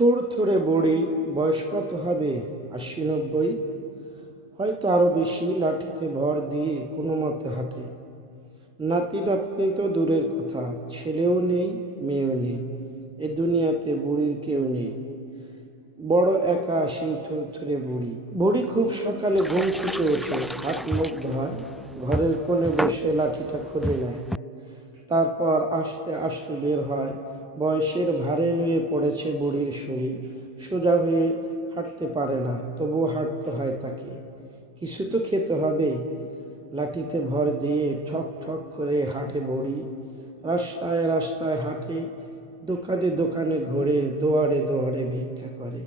থুড়থুড়ে বুড়ি, বয়স কত হবে? ৮০-৯০, হয়তো আরো বেশি। লাঠিতে ভর দিয়ে কোনো মতে হাঁটে। নাতি নাতনি তো দূরের কথা, ছেলেও নেই, মেয়েও নেই। এ দুনিয়াতে বুড়ির কেউ নেই। বড় একা সেই থুরথুরে বুড়ি। বুড়ি খুব সকালে ঘুম থেকে ওঠে, হাত মুখ ধোয়, ঘরের কোণে বসে লাঠিটা খুলে নেয়। তারপর আস্তে আস্তে বের হয়। বয়সের ভারে নুয়ে পড়েছে বুড়ির শরীর। সোজা হয়ে হাঁটতে পারে না, তবুও হাঁটতে হয় তাকে। কিছু তো খেতে হবে। লাঠিতে ভর দিয়ে ঠক ঠক করে হাঁটে বুড়ি। রাস্তায় রাস্তায় হাঁটে, দোকানে দোকানে ঘোরে, দুয়ারে দুয়ারে ভিক্ষা করে।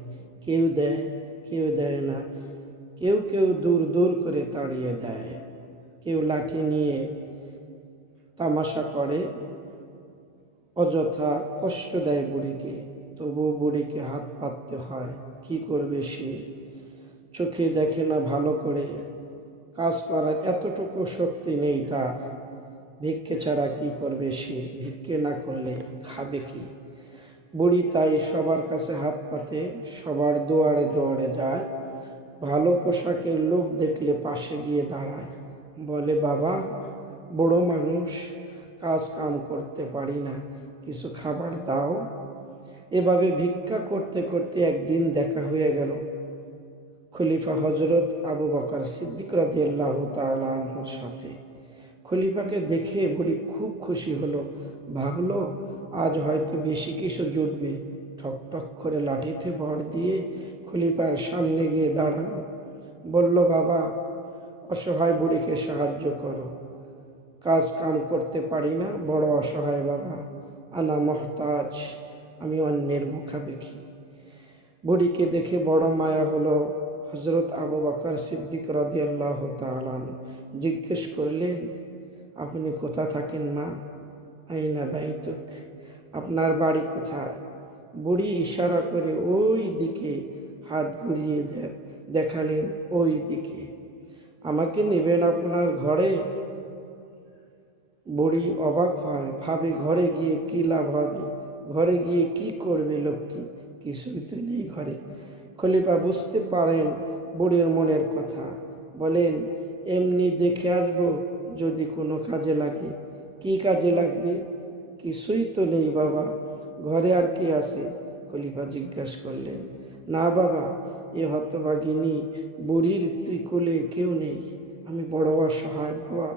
কেউ দেয়, কেউ দেয় না। কেউ কেউ দূর দূর করে তাড়িয়ে দেয়। কেউ লাঠি নিয়ে তামাশা করে, অযথা কষ্ট দেয় বুড়িকে। তবু বুড়িকে হাত পাততে হয়। কি করবে সে? চোখে দেখে না ভালো করে, কাজ করার এতটুকু শক্তি নেই তার। ভিক্ষে ছাড়া কি করবে সে? ভিক্ষে না করলে খাবে কি? বুড়ি তাই সবার কাছে হাত পাতে, সবার দুয়ারে দুয়ারে যায়। ভালো পোশাকের লোক দেখলে পাশে গিয়ে দাঁড়ায়, বলে, বাবা, বড় মানুষ, কাজ কাম করতে পারি না, কিছু খাবার দাও। এভাবে ভিক্ষা করতে করতে একদিন দেখা হয়ে গেল খলিফা হজরত আবু বকর সিদ্দিক রাদিয়াল্লাহু তাআলা আনহুর সাথে। খলিফাকে দেখে বুড়ি খুব খুশি হলো। ভাবলো, আজ হয়তো বেশি কিছু জুটবে। ঠক ঠক করে লাঠিতে ভর দিয়ে খলিফার সামনে গিয়ে দাঁড়ালো। বলল, বাবা, অসহায় বুড়িকে সাহায্য করো। কাজ কাম করতে পারি না, বড় অসহায় বাবা। আনা মহতাজ, আমি অন্যের মুখাপেক্ষী। বুড়িকে দেখে বড় মায়া হলো। হজরত আবু বকর সিদ্দিক রাদিয়াল্লাহু তাআলা জিজ্ঞেস করলেন, আপনি কোথা থাকেন মা? আইনা বাইতুক, আপনার বাড়ি কোথায়? বুড়ি ইশারা করে ওই দিকে হাত ঘুরিয়ে দেখালেন, ওই দিকে। আমাকে নেবেন আপনার ঘরে? বুড়ি অবাক হয়, ভাবে ঘরে গিয়ে কি লাভ হবে? ঘরে গিয়ে কি করবে লোকটি? কিছুই তো নেই ঘরে। খলিফা বুঝতে পারেন বুড়ির মনের কথা, বলেন, এমনি দেখে আসবো, যদি কোনো কাজে লাগে। কি কাজে লাগবে? কিছুই তো নেই বাবা, ঘরে আর কে আছে? খলিফা জিজ্ঞাসা করলেন। না বাবা, এ হতভাগিনী বুড়ির ত্রিকুলে কেউ নেই, আমি বড় অসহায় বাবা।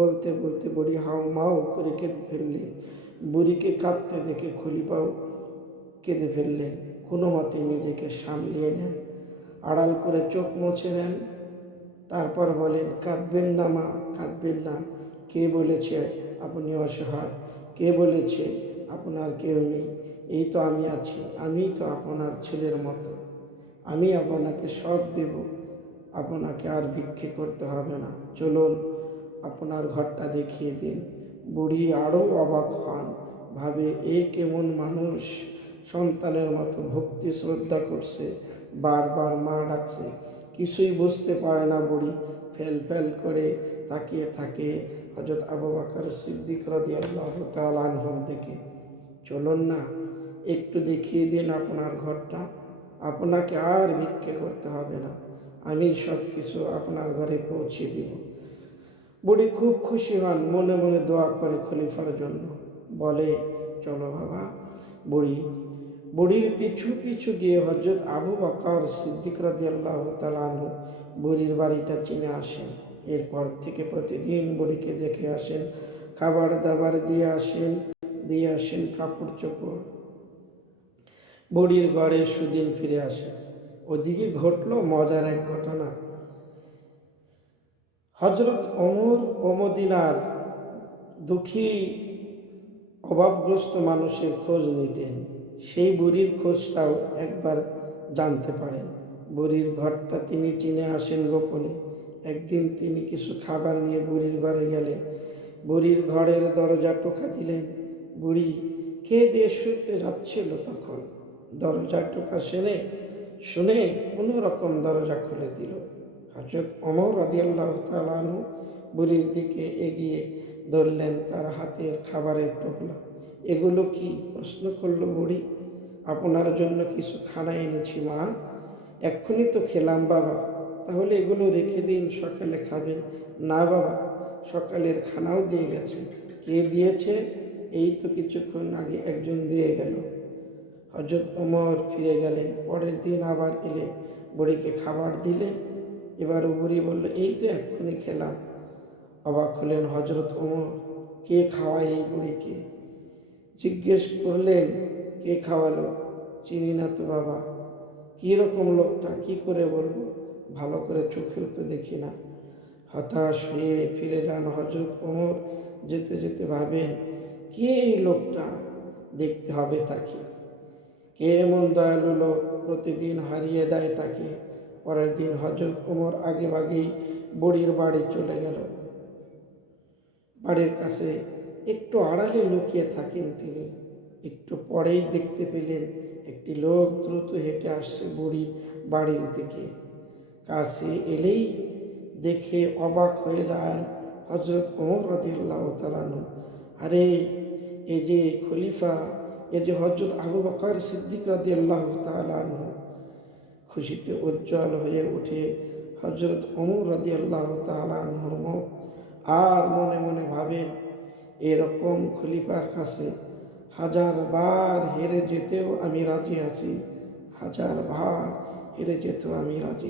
বলতে বলতে বুড়ি হাও মাও করে কেঁদে ফেললেন। বুড়িকে কাঁদতে দেখে খলিফাও কেঁদে ফেললেন। কোনো মতে নিজেকে সামলিয়ে নেন, আড়াল করে চোখ মুছে নেন। তারপর বলেন, কাঁদবেন না মা, কাঁদবেন না। কে বলেছে আপনি অসহায়? কে বলেছে আপনার কেউ নেই? এই তো আমি আছি, আমিই তো আপনার ছেলের মতো। আমি আপনাকে সব দেব, আপনাকে আর ভিক্ষে করতে হবে না। চলুন, আপনার ঘরটা দেখিয়ে দিন। বুড়ি আরও অবাক হন, ভাবে, এ কেমন মানুষ? সন্তানের মতো ভক্তি শ্রদ্ধা করছে, বারবার মা ডাকছে, কিছুই বুঝতে পারে না বুড়ি। ফেল ফেল করে তাকিয়ে থাকে হযরত আবু বকর সিদ্দিক রাদিয়াল্লাহু তাআলা আনহুর দিকে। চলুন না, একটু দেখিয়ে দিন আপনার ঘরটা, আপনাকে আর ভিক্ষে করতে হবে না, আমি সব কিছু আপনার ঘরে পৌঁছে দিব। বুড়ি খুব খুশি হন, মনে মনে দোয়া করে খলিফার জন্য। বলে, চলো বাবা। বুড়ির পিছু পিছু গিয়ে হযরত আবু বকর সিদ্দিক রাদিয়াল্লাহু তাআলা আনহু বুড়ির বাড়িটা চিনে আসেন। এরপর থেকে প্রতিদিন বুড়িকে দেখে আসেন, খাবার দাবার দিয়ে আসেন কাপড় চোপড়। বুড়ির ঘরে সুদিন ফিরে আসে। ওদিকে ঘটল মজার এক ঘটনা। হযরত ওমর ও মদিনার দুঃখী অভাবগ্রস্ত মানুষের খোঁজ নিতেন। সেই বুড়ির খোঁজটাও একবার জানতে পারেন। বুড়ির ঘরটা তিনি চিনে আসেন গোপনে। একদিন তিনি কিছু খাবার নিয়ে বুড়ির ঘরে গেলেন। বুড়ির ঘরের দরজা টোকা দিলেন। বুড়ি খেয়ে দিয়ে শুতে যাচ্ছিল, তখন দরজা টোকা শুনে কোনো রকম দরজা খুলে দিল। হযরত ওমর রাদিয়াল্লাহু তাআলা আনহু বুড়ির দিকে এগিয়ে ধরলেন তার হাতের খাবারের টোকলা। এগুলো কি? প্রশ্ন করল বুড়ি। আপনার জন্য কিছু খানা এনেছি মা। এক্ষুনি তো খেলাম বাবা, তাহলে এগুলো রেখে দিন, সকালে খাবেন। না বাবা, সকালের খানাও দিয়ে গেছে। কে দিয়েছে? এই তো কিছুক্ষণ আগে একজন দিয়ে গেল। হযরত ওমর ফিরে গেলেন, পরের দিন আবার এলেন, বুড়িকে খাবার দিলেন। এবারও বুড়ি বলল, এই তো এক্ষুনি খেলাম। অবাক হলেন হযরত ওমর, কে খাওয়ায় এই বুড়িকে? জিজ্ঞেস করলেন, কে খাওয়ালো? চিনি না তো বাবা। কীরকম লোকটা, কি করে বলবো, ভালো করে চোখেও তো দেখি না। হতাশ হয়ে ফিরে যান হযরত ওমর। যেতে যেতে ভাবেন, কে এই লোকটা, দেখতে হবে তাকে। কে এমন দয়ালু লোক, প্রতিদিন হারিয়ে দেয় তাকে। পরের দিন হযরত ওমর আগে ভাগেই বুড়ির বাড়ি চলে গেল। বাড়ির কাছে একটু আড়ালে লুকিয়ে থাকেন তিনি। একটু পরেই দেখতে পেলেন একটি লোক দ্রুত হেঁটে আসছে বুড়ির বাড়ির দিকে। কাছে এলেই দেখে অবাক হয়ে যায় হযরত ওমর রাদিয়াল্লাহু তাআলা আনহু। আরে, এ যে খলিফা, এ যে হযরত আবু বকর সিদ্দিক রাদিয়াল্লাহু তাআলা আনহু। খুশিতে উজ্জ্বল হয়ে ওঠে হযরত ওমর রাদিয়াল্লাহু তাআলা আনহুর মুখ। আর মনে মনে ভাবেন, এরকম খলিফার কাছে 1000 বার হেরে যেতেও আমি রাজি আছি, 1000 বার হেরে যেতেও আমি রাজি।